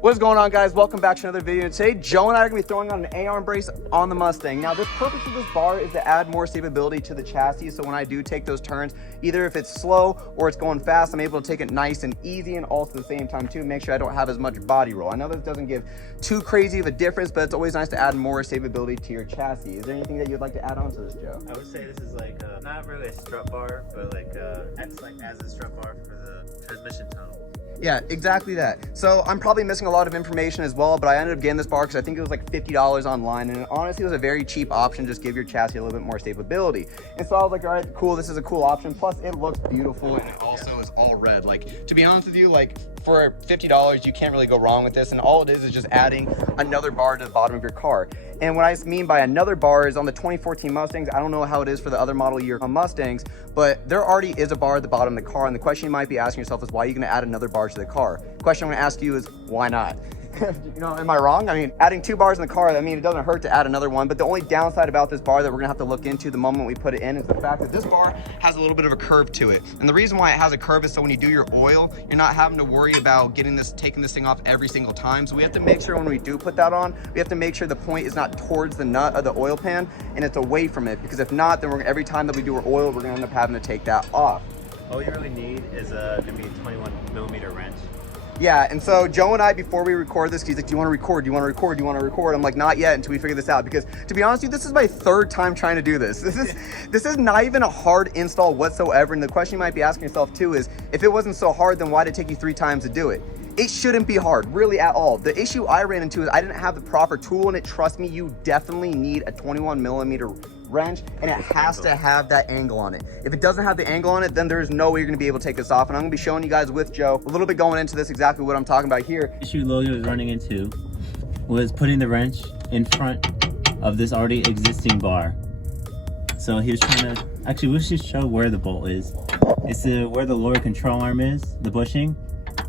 What's going on, guys? Welcome back to another video. Today, Joe and I are going to be throwing on an A-arm brace on the Mustang. Now, the purpose of this bar is to add more stability to the chassis, so when I do take those turns, either if it's slow or it's going fast, I'm able to take it nice and easy, and also at the same time, too, make sure I don't have as much body roll. I know this doesn't give too crazy of a difference, but it's always nice to add more stability to your chassis. Is there anything that you'd like to add on to this, Joe? I would say this is like not really a strut bar, but acts like as a strut bar for the transmission tunnel. Yeah, exactly that. So I'm probably missing a lot of information as well, but I ended up getting this bar because I think it was like $50 online, and it honestly was a very cheap option. Just give your chassis a little bit more stability. And so I was like, all right, cool, this is a cool option. Plus it looks beautiful, and it also is all red. Like, to be honest with you, like for $50, you can't really go wrong with this. And all it is just adding another bar to the bottom of your car. And what I mean by another bar is on the 2014 Mustangs, I don't know how it is for the other model year Mustangs, but there already is a bar at the bottom of the car. And the question you might be asking yourself is, why are you going to add another bar to the car? The question I'm going to ask you is, why not? You know, am I wrong? I mean, adding 2 bars in the car, I mean, it doesn't hurt to add another one, but the only downside about this bar that we're gonna have to look into the moment we put it in is the fact that this bar has a little bit of a curve to it. And the reason why it has a curve is so when you do your oil, you're not having to worry about taking this thing off every single time. So we have to make sure when we do put that on, we have to make sure the point is not towards the nut of the oil pan and it's away from it, because if not, then every time that we do our oil, we're gonna end up having to take that off. All you really need is gonna be a 21mm wrench. Yeah, and so Joe and I, before we record this, he's like, do you want to record? Do you want to record? Do you want to record? I'm like, not yet until we figure this out, because to be honest with you, this is my 3rd time trying to do this. This is not even a hard install whatsoever. And the question you might be asking yourself too is, if it wasn't so hard, then why did it take you 3 times to do it? It shouldn't be hard, really, at all. The issue I ran into is I didn't have the proper tool in it. Trust me, you definitely need a 21mm wrench, and it has to have that angle on it. If it doesn't have the angle on it, then there's no way you're gonna be able to take this off. And I'm gonna be showing you guys with Joe a little bit going into this, exactly what I'm talking about here. The issue Logan was running into was putting the wrench in front of this already existing bar. So he was trying to, actually we should show where the bolt is. It's where the lower control arm is, the bushing.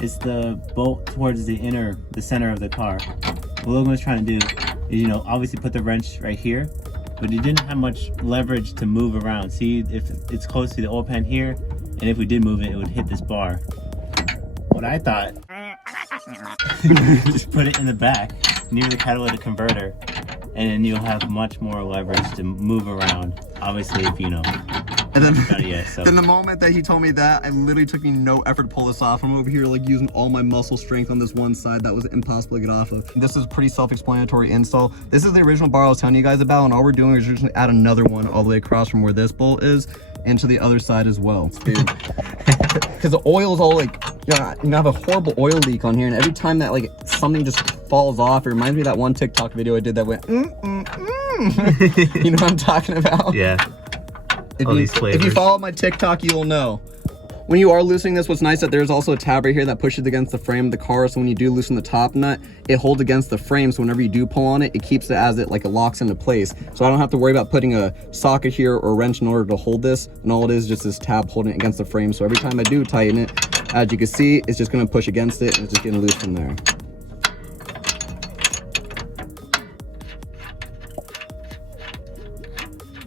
It's the bolt towards the center of the car. What Logan was trying to do is, you know, obviously put the wrench right here, but he didn't have much leverage to move around. See, if it's close to the oil pan here, and if we did move it, it would hit this bar. What I thought, just put it in the back, near the catalytic converter, and then you'll have much more leverage to move around. Obviously, if you know. And then, not yet, so. Then the moment that he told me that, it literally took me no effort to pull this off. I'm over here like using all my muscle strength on this one side that was impossible to get off of. This is pretty self-explanatory install. This is the original bar I was telling you guys about, and all we're doing is just add another one all the way across from where this bolt is and to the other side as well. Dude. Because the oil is all like, you have a horrible oil leak on here, and every time that like something just falls off, it reminds me of that one TikTok video I did that went, You know what I'm talking about? Yeah. If you follow my TikTok, you'll know. When you are loosening this, what's nice that there's also a tab right here that pushes against the frame of the car. So when you do loosen the top nut, it holds against the frame. So whenever you do pull on it, it keeps it as it locks into place. So I don't have to worry about putting a socket here or a wrench in order to hold this. And all it is just this tab holding it against the frame. So every time I do tighten it, as you can see, it's just going to push against it, and it's just getting loose from there.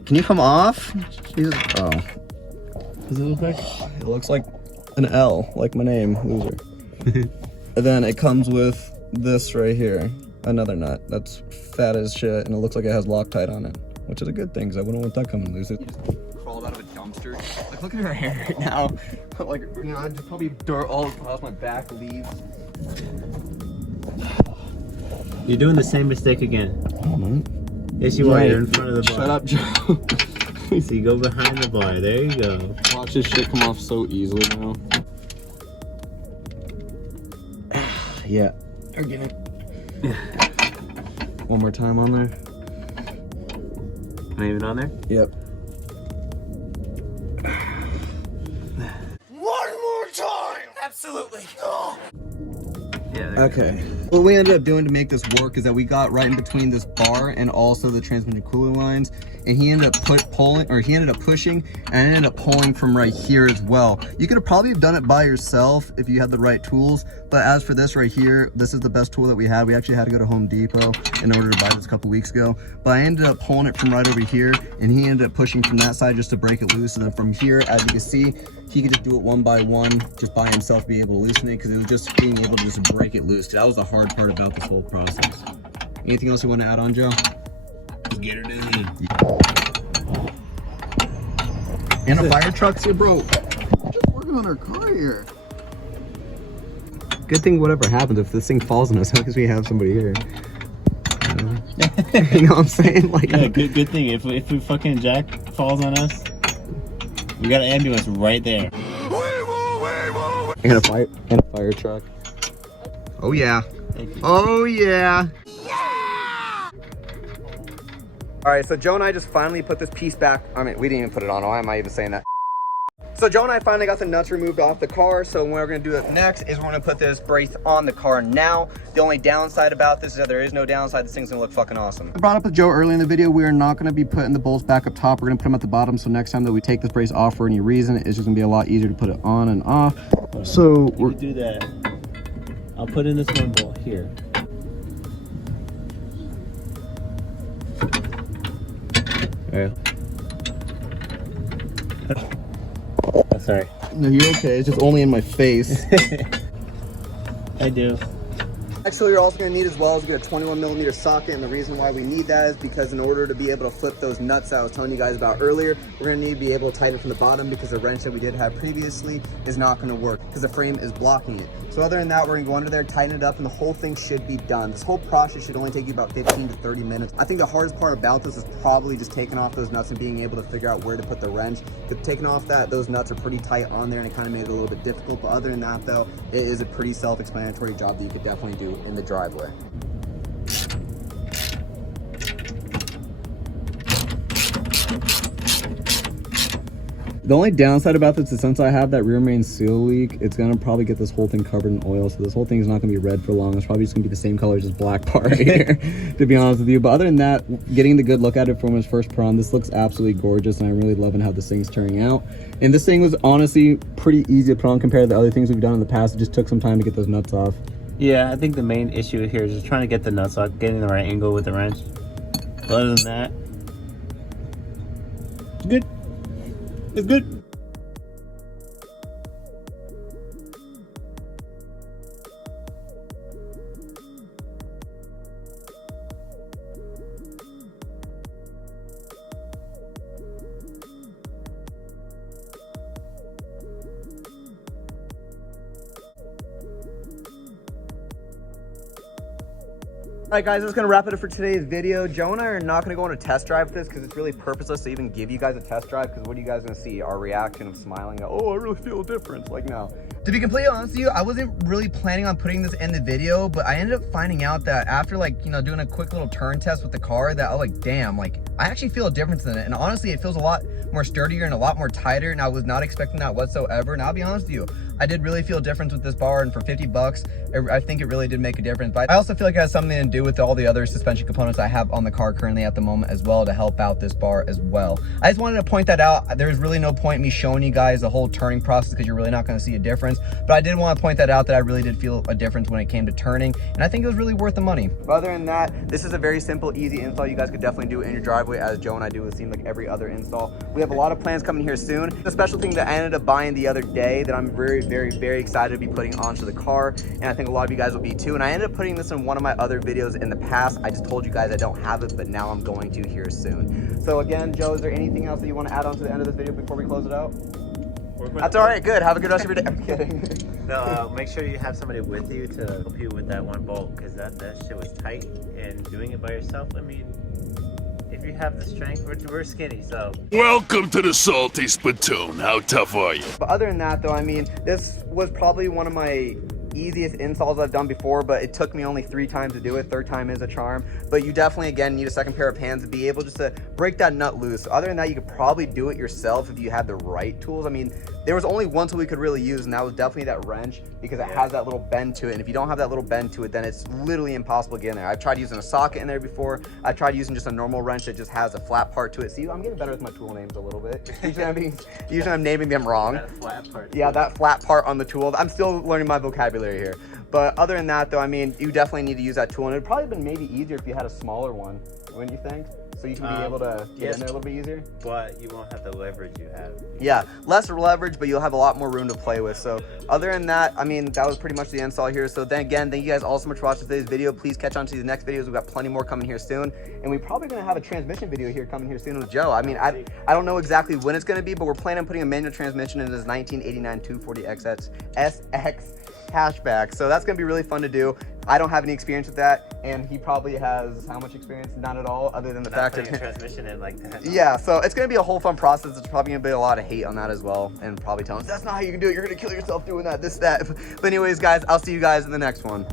Can you come off? Jesus. Oh. Does it look like? It looks like an L, like my name, loser. And then it comes with this right here, another nut. That's fat as shit, and it looks like it has Loctite on it, which is a good thing, because I wouldn't want that coming loose. It crawled out of a dumpster. Like, look at her hair right now. Like, you know, I'd probably dirt all across my back, leaves. You're doing the same mistake again. Oh, man. Yes, you are. You're in front of the bar. Shut up, Joe. So you go behind the bar. There you go. Watch this shit come off so easily now. Yeah. We're getting it. One more time on there. Am I even on there? Yep. One more time! Absolutely. Oh. Yeah. Okay. What we ended up doing to make this work is that we got right in between this bar and also the transmission cooler lines, and he ended up pushing, and I ended up pulling from right here as well. You could have probably done it by yourself if you had the right tools, but as for this right here, this is the best tool that we had. We actually had to go to Home Depot in order to buy this a couple weeks ago, but I ended up pulling it from right over here, and he ended up pushing from that side just to break it loose. And then from here, as you can see, he could just do it one by one, just by himself, be able to loosen it, because it was just being able to just break it loose. That was the hard hard part about this whole process. Anything else you want to add on, Joe? Let's get her done. And a fire truck's here, bro. Just working on our car here. Good thing whatever happens, if this thing falls on us, at least we have somebody here. You know what I'm saying? Like, yeah, good thing. If we fucking Jack falls on us, we got an ambulance right there. And a fire truck. Oh yeah. Oh yeah. All right, so Joe and I just finally put this piece back. I mean, we didn't even put it on. Why am I even saying that? So Joe and I finally got the nuts removed off the car. So what we're gonna do next is we're gonna put this brace on the car now. The only downside about this is that there is no downside. This thing's gonna look fucking awesome. I brought up with Joe early in the video, we are not gonna be putting the bolts back up top. We're gonna put them at the bottom. So next time that we take this brace off for any reason, it's just gonna be a lot easier to put it on and off. So we'll do that. I'll put in this one bolt here. Alright. Oh, sorry. No, you're okay. It's just only in my face. I do. Actually, you're also going to need as well is a 21mm socket, and the reason why we need that is because in order to be able to flip those nuts that I was telling you guys about earlier, we're going to need to be able to tighten it from the bottom because the wrench that we did have previously is not going to work because the frame is blocking it. So other than that, we're going to go under there, tighten it up, and the whole thing should be done. This whole process should only take you about 15 to 30 minutes. I think the hardest part about this is probably just taking off those nuts and being able to figure out where to put the wrench. Because taking off those nuts are pretty tight on there, and it kind of made it a little bit difficult. But other than that, though, it is a pretty self-explanatory job that you could definitely do in the driveway. The only downside about this is since I have that rear main seal leak, it's gonna probably get this whole thing covered in oil. So this whole thing is not gonna be red for long. It's probably just gonna be the same color as this black part right here, to be honest with you. But other than that, getting the good look at it from its first put on, this looks absolutely gorgeous, and I'm really loving how this thing's turning out. And this thing was honestly pretty easy to put on compared to the other things we've done in the past. It just took some time to get those nuts off. Yeah, I think the main issue here is just trying to get the nuts off, getting the right angle with the wrench. But other than that, it's good. It's good. All right, guys, that's gonna wrap it up for today's video. Joe and I are not gonna go on a test drive with this because it's really purposeless to even give you guys a test drive, because what are you guys gonna see? Our reaction of smiling, oh, I really feel a difference. Like, no. To be completely honest with you, I wasn't really planning on putting this in the video, but I ended up finding out that after, like, you know, doing a quick little turn test with the car, that I was like, damn, like, I actually feel a difference in it. And honestly, it feels a lot more sturdier and a lot more tighter, and I was not expecting that whatsoever. And I'll be honest with you, I did really feel a difference with this bar, and for 50 bucks, I think it really did make a difference. But I also feel like it has something to do with all the other suspension components I have on the car currently at the moment as well to help out this bar as well. I just wanted to point that out. There's really no point in me showing you guys the whole turning process because you're really not going to see a difference. But I did want to point that out, that I really did feel a difference when it came to turning, and I think it was really worth the money. But other than that, this is a very simple, easy install you guys could definitely do in your driveway, as Joe and I do. It seems like every other install. We have a lot of plans coming here soon. The special thing that I ended up buying the other day that I'm very, very, very excited to be putting onto the car, and I think a lot of you guys will be too. And I ended up putting this in one of my other videos in the past. I just told you guys I don't have it, but now I'm going to here soon. So again, Joe, is there anything else that you want to add on to the end of this video before we close it out? That's all right. Good. Have a good rest of your day. I'm kidding. No, make sure you have somebody with you to help you with that one bolt, because that shit was tight, and doing it by yourself, I mean, if you have the strength, we're skinny, so. Welcome to the Salty Spittoon. How tough are you? But other than that, though, I mean, this was probably one of my easiest installs I've done before, but it took me only 3 times to do it. Third time is a charm. But you definitely, again, need a second pair of hands to be able just to break that nut loose. Other than that, you could probably do it yourself if you had the right tools. I mean, there was only one tool we could really use, and that was definitely that wrench, because it has that little bend to it. And if you don't have that little bend to it, then it's literally impossible to get in there. I've tried using a socket in there before. I've tried using just a normal wrench that just has a flat part to it. See, I'm getting better with my tool names a little bit. Usually I'm naming them wrong. That flat part. Yeah, that flat part on the tool. I'm still learning my vocabulary here. But other than that, though, I mean, you definitely need to use that tool, and it'd probably been maybe easier if you had a smaller one, wouldn't you think? So you can be able to get in there a little bit easier. But you won't have the leverage you have. Yeah, less leverage, but you'll have a lot more room to play with. So other than that, I mean, that was pretty much the install here. So then again, thank you guys all so much for watching today's video. Please catch on to the next videos. We've got plenty more coming here soon. And we're probably going to have a transmission video here coming here soon with Joe. I mean, I don't know exactly when it's going to be, but we're planning on putting a manual transmission in this 1989 240 SX hatchback. So that's going to be really fun to do. I don't have any experience with that, and he probably has how much experience? None at all, other than the fact that transmission in like that. Yeah, so it's gonna be a whole fun process. There's probably gonna be a lot of hate on that as well, and probably telling us that's not how you can do it. You're gonna kill yourself doing that, this, that. But anyways, guys, I'll see you guys in the next one.